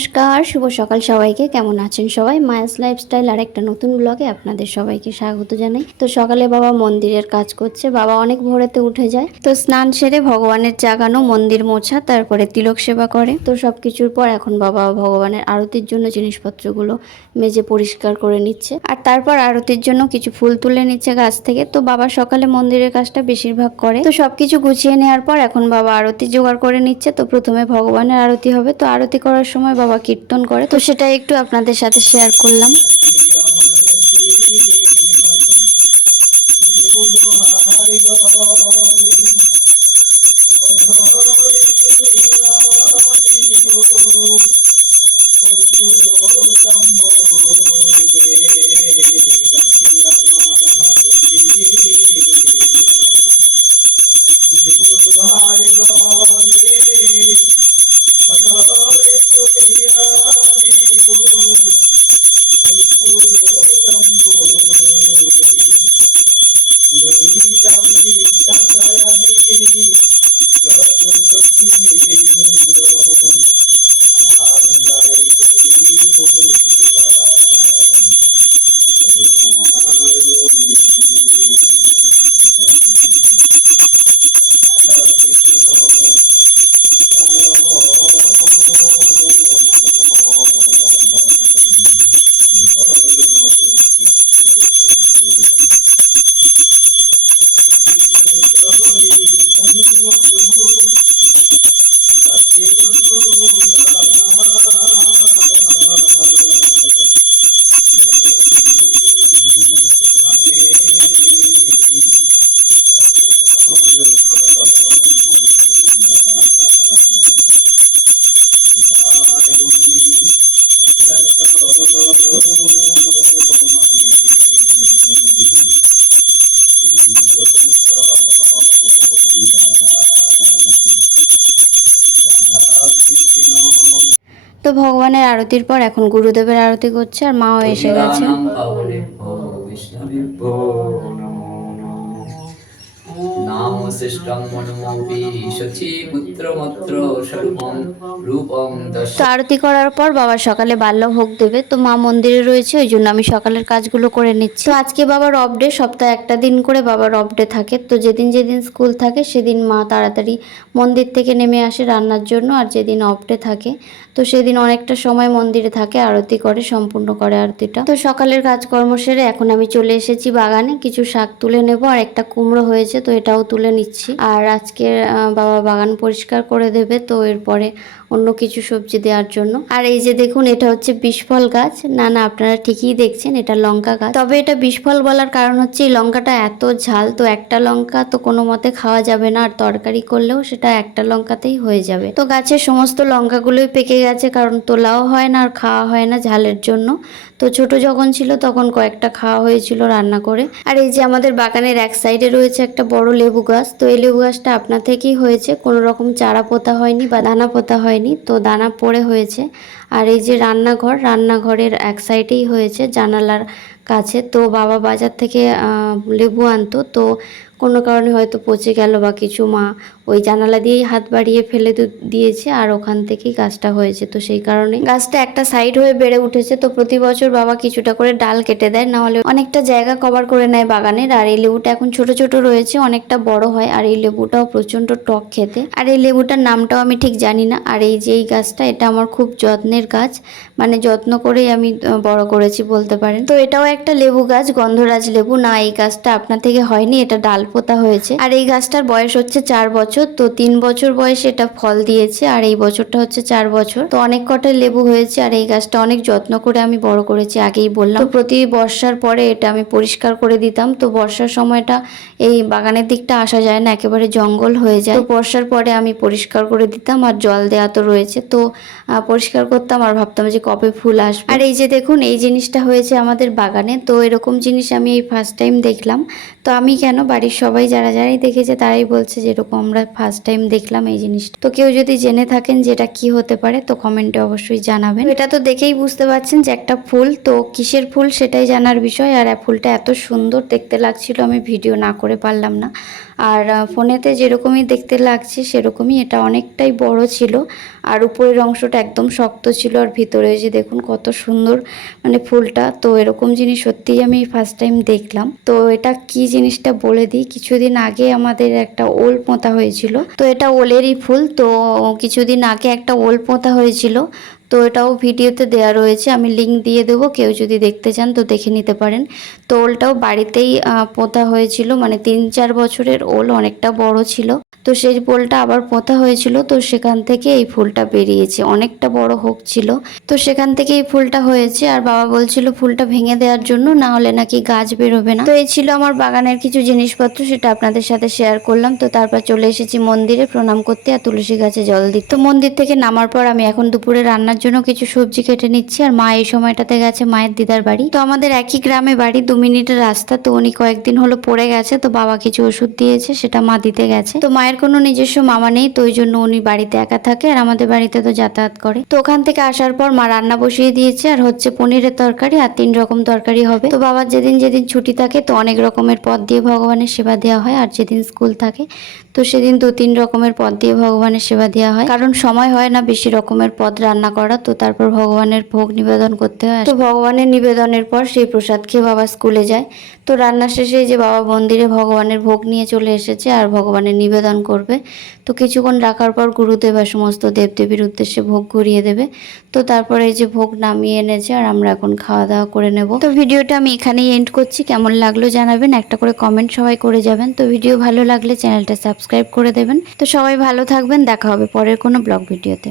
নমস্কার, শুভ সকাল সবাইকে। কেমন আছেন সবাই? মায়াস লাইফস্টাইল আর একটা নতুন ব্লগে আপনাদের সবাইকে স্বাগত জানাই। তো সকালে বাবা মন্দিরের কাজ করছে। বাবা অনেক ভোরেতে উঠে যায়, তো স্নান সেরে ভগবানের জাগানো, মন্দির মোছা, তারপরে তিলক সেবা করে। তো সবকিছুর পর এখন বাবা ভগবানের আরতির জন্য জিনিসপত্রগুলো মেজে পরিষ্কার করে নিচ্ছে, আর তারপর আরতির জন্য কিছু ফুল তুলে নিচ্ছে গাছ থেকে। তো বাবা সকালে মন্দিরের কাজটা বেশিরভাগ করে। তো সবকিছু গুছিয়ে নেওয়ার পর এখন বাবা আরতি জোগাড় করে নিচ্ছে। তো প্রথমে ভগবানের আরতি হবে, তো আরতি করার সময় বাবা কীর্তন করে, তো সেটা একটু আপনাদের সাথে শেয়ার করলাম। তো ভগবানের আরতির পর এখন গুরুদেবের আরতি করছে, আর মাও এসে গেছে। নাম সৃষ্টং মনমোপি সচিপুত্রমত্র স্বরূপং রূপং দশ। তো আরতি করার পর বাবা সকালে বাল্যভোগ দেবে। তো মা মন্দিরে রয়েছে, ওই জন্য আমি সকালের কাজগুলো করে নিচ্ছি। তো আজকে বাবার অফ ডে, সপ্তাহে একটা দিন করে বাবার অফ ডে থাকে। তো যেদিন যেদিন স্কুল থাকে সেদিন মা তাড়াতাড়ি মন্দির থেকে নেমে আসে রান্নার জন্য, আর যেদিন অফ ডে থাকে তো সেদিন অনেকটা সময় মন্দিরে থাকে, আরতি করে, সম্পূর্ণ করে আরতিটা। তো সকালের কাজকর্ম সেরে এখন আমি চলে এসেছি বাগানে, কিছু শাক তুলে নেব, আর একটা কুমড়ো হয়েছে তো এটাও তুলে নিচ্ছি। আর আজকে বাবা বাগান পরিষ্কার করে দেবে, তো এরপরে অন্য কিছু সবজি দেওয়ার জন্য। আর এই যে দেখুন, এটা হচ্ছে বিষফল গাছ। না না, আপনারা ঠিকই দেখছেন, এটা লঙ্কা গাছ। তবে এটা বিষফল বলার কারণ হচ্ছে এই লঙ্কাটা এত ঝাল, তো একটা লঙ্কা তো কোনো মতে খাওয়া যাবে না, আর তরকারি করলেও সেটা একটা লঙ্কাতেই হয়ে যাবে। তো গাছের সমস্ত লঙ্কাগুলোই পেকে গেছে, কারণ তোলাও হয় না আর খাওয়া হয় না ঝালের জন্য। তো ছোট যখন ছিল তখন কয়েকটা খাওয়া হয়েছিল রান্না করে। আর এই যে আমাদের বাগানের এক সাইডে রয়েছে একটা বড় লেবু গাছ। তো এই লেবু গাছটা আপনা থেকেই হয়েছে, কোনো রকম চারা পোতা হয়নি বা দানা পোতা হয়নি, তো দানা পড়ে হয়েছে। আর এই যে রান্নাঘরের এক সাইডেই হয়েছে, জানালার কাছে। তো বাবা বাজার থেকে লেবু আনতো, তো কোনো কারণে হয়তো পচে গেল বা কিছু, মা ওই জানালা দিয়েই হাত বাড়িয়ে ফেলে দিয়েছে, আর ওখান থেকেই গাছটা হয়েছে। তো সেই কারণে গাছটা একটা সাইড হয়ে বেড়ে উঠেছে। তো প্রতি বছর বাবা কিছুটা করে ডাল কেটে দেয়, নাহলে অনেকটা জায়গা কভার করে নেয় বাগানের। আর এই লেবুটা এখন ছোট ছোট রয়েছে, অনেকটা বড় হয়, আর এই লেবুটাও প্রচন্ড টক খেতে। আর এই লেবুটার নামটাও আমি ঠিক জানি না। আর এই যে এই গাছটা, এটা আমার খুব যত্নের গাছ, মানে যত্ন করেই আমি বড় করেছি বলতে পারেন। তো এটাও একটা লেবু গাছ, গন্ধরাজ লেবু। না, এই গাছটা আপনা থেকে হয়নি, এটা ডাল পোতা হয়েছে। আর এই গাছটার বয়স হচ্ছে 4 বছর। তো 3 বছর বয়সে এটা ফল দিয়েছে, আর এই বছরটা হচ্ছে 4 বছর। তো অনেক কটা লেবু হয়েছে, আর এই গাছটা অনেক যত্ন করে আমি বড় করেছি, আগেই বললাম। তো প্রতি বর্ষার পরে এটা আমি পরিষ্কার করে দিতাম। তো বর্ষার সময়টা এই বাগানের দিকটা আসা যায় না, একেবারে জঙ্গল হয়ে যায়। তো বর্ষার পরে আমি পরিষ্কার করে দিতাম, আর জল দেওয়া তো রয়েছে, তো পরিষ্কার করতাম আর ভাবতাম যে কবে ফুল আসবে। আর এই যে দেখুন, এই জিনিসটা হয়েছে আমাদের বাগানে। তো এরকম জিনিস আমি এই ফার্স্ট টাইম দেখলাম। তো আমি কেন, বাড়ির সবাই যারাই দেখেছে তারাই বলছে যে এরকম আমরা ফার্স্ট টাইম দেখলাম এই জিনিসটা। তো কেউ যদি জেনে থাকেন যে এটা কি হতে পারে, তো কমেন্টে অবশ্যই জানাবেন। এটা তো দেখেই বুঝতে পারছেন যে একটা ফুল, তো কিসের ফুল সেটাই জানার বিষয়। আর ফুলটা এত সুন্দর দেখতে লাগছিল, আমি ভিডিও না করে পারলাম না। আর ফোনেতে যেরকমই দেখতে লাগছে সেরকমই, এটা অনেকটাই বড় ছিল আর উপরের অংশটা একদম শক্ত ছিল আর ভিতরে যে দেখুন কত সুন্দর মানে ফুলটা। তো এরকম জিনিস সত্যিই আমি ফার্স্ট টাইম দেখলাম। তো এটা কি জিনিসটা বলে দিই, কিছুদিন আগে আমাদের একটা ওল পোঁতা হয়েছিল, তো এটা ওলেরই ফুল। তো কিছুদিন আগে একটা ওল পোঁতা হয়েছিল, তো এটাও ভিডিওতে দেওয়া রয়েছে, আমি লিংক দিয়ে দেবো, কেউ যদি দেখতে চান তো দেখে নিতে পারেন। তো ওলটাও বাড়িতেই পোঁতা হয়েছিল, মানে 3-4 বছরের ওল, অনেকটা বড় ছিল। তো সেই ওলটা আবার পোঁতা হয়েছিল, তো সেখান থেকে এই ফুলটা বেরিয়েছে, অনেকটা বড় হোক ছিল, তো সেখান থেকে এই ফুলটা হয়েছে। আর বাবা বলছিল ফুলটা ভেঙে দেওয়ার জন্য, না হলে নাকি গাছ বেরোবে না। তো এই ছিল আমার বাগানের কিছু জিনিসপত্র, সেটা আপনাদের সাথে শেয়ার করলাম। তো তারপর চলে এসেছি মন্দিরে প্রণাম করতে আর তুলসী গাছে জল দিতে। তো মন্দির থেকে নামার পর আমি এখন দুপুরে রান্নার জন্য কিছু সবজি কেটে নিচ্ছি। আর মা এই সময়টাতে গেছে মায়ের দিদার বাড়ি। তো আমাদের একই গ্রামে বাড়ি, 2 মিনিটের রাস্তা। তো উনি কয়েকদিন হলো পড়ে গেছে, তো বাবা কিছু ওষুধ দিয়েছে, সেটা মা দিতে গেছে। তো মায়ের কোনো নিজস্ব মামা নেই, তো ওই জন্য উনি বাড়িতে একা থাকে আর আমাদের বাড়িতে তো যাতায়াত করে। তো ওখান থেকে আসার পর মা রান্না বসিয়ে দিয়েছে, আর হচ্ছে পনিরের তরকারি আর 3 রকম তরকারি হবে। তো বাবার যেদিন যেদিন ছুটি থাকে তো অনেক রকমের পদ দিয়ে ভগবানের সেবা দেওয়া হয়, আর যেদিন স্কুল থাকে তো সেদিন 2-3 রকমের পদ দিয়ে ভগবানের সেবা দেওয়া হয়, কারণ সময় হয় না বেশি রকমের পদ রান্না করা। তো তারপর ভগবানের ভোগ নিবেদন করতে হয়। তো ভগবানের নিবেদনের পর সেই প্রসাদ খেয়ে বাবা স্কুলে যায়। তো রান্না শেষে যে বাবা মন্দিরে ভগবানের ভোগ নিয়ে চলে এসেছে আর ভগবানের নিবেদন করবে। তো কিছুক্ষণ রাখার পর গুরুদেব আর সমস্ত দেবদেবীর উদ্দেশ্যে ভোগ ঘুরিয়ে দেবে। তো তারপরে এই যে ভোগ নামিয়ে এনেছে আর আমরা এখন খাওয়া দাওয়া করে নেব। তো ভিডিওটা আমি এখানেই এন্ড করছি, কেমন লাগলো জানাবেন, একটা করে কমেন্ট সবাই করে যাবেন। তো ভিডিও ভালো লাগলে চ্যানেলটা সাবস্ক্রাইব করে দেবেন। তো সবাই ভালো থাকবেন, দেখা হবে পরের কোনো ব্লগ ভিডিওতে।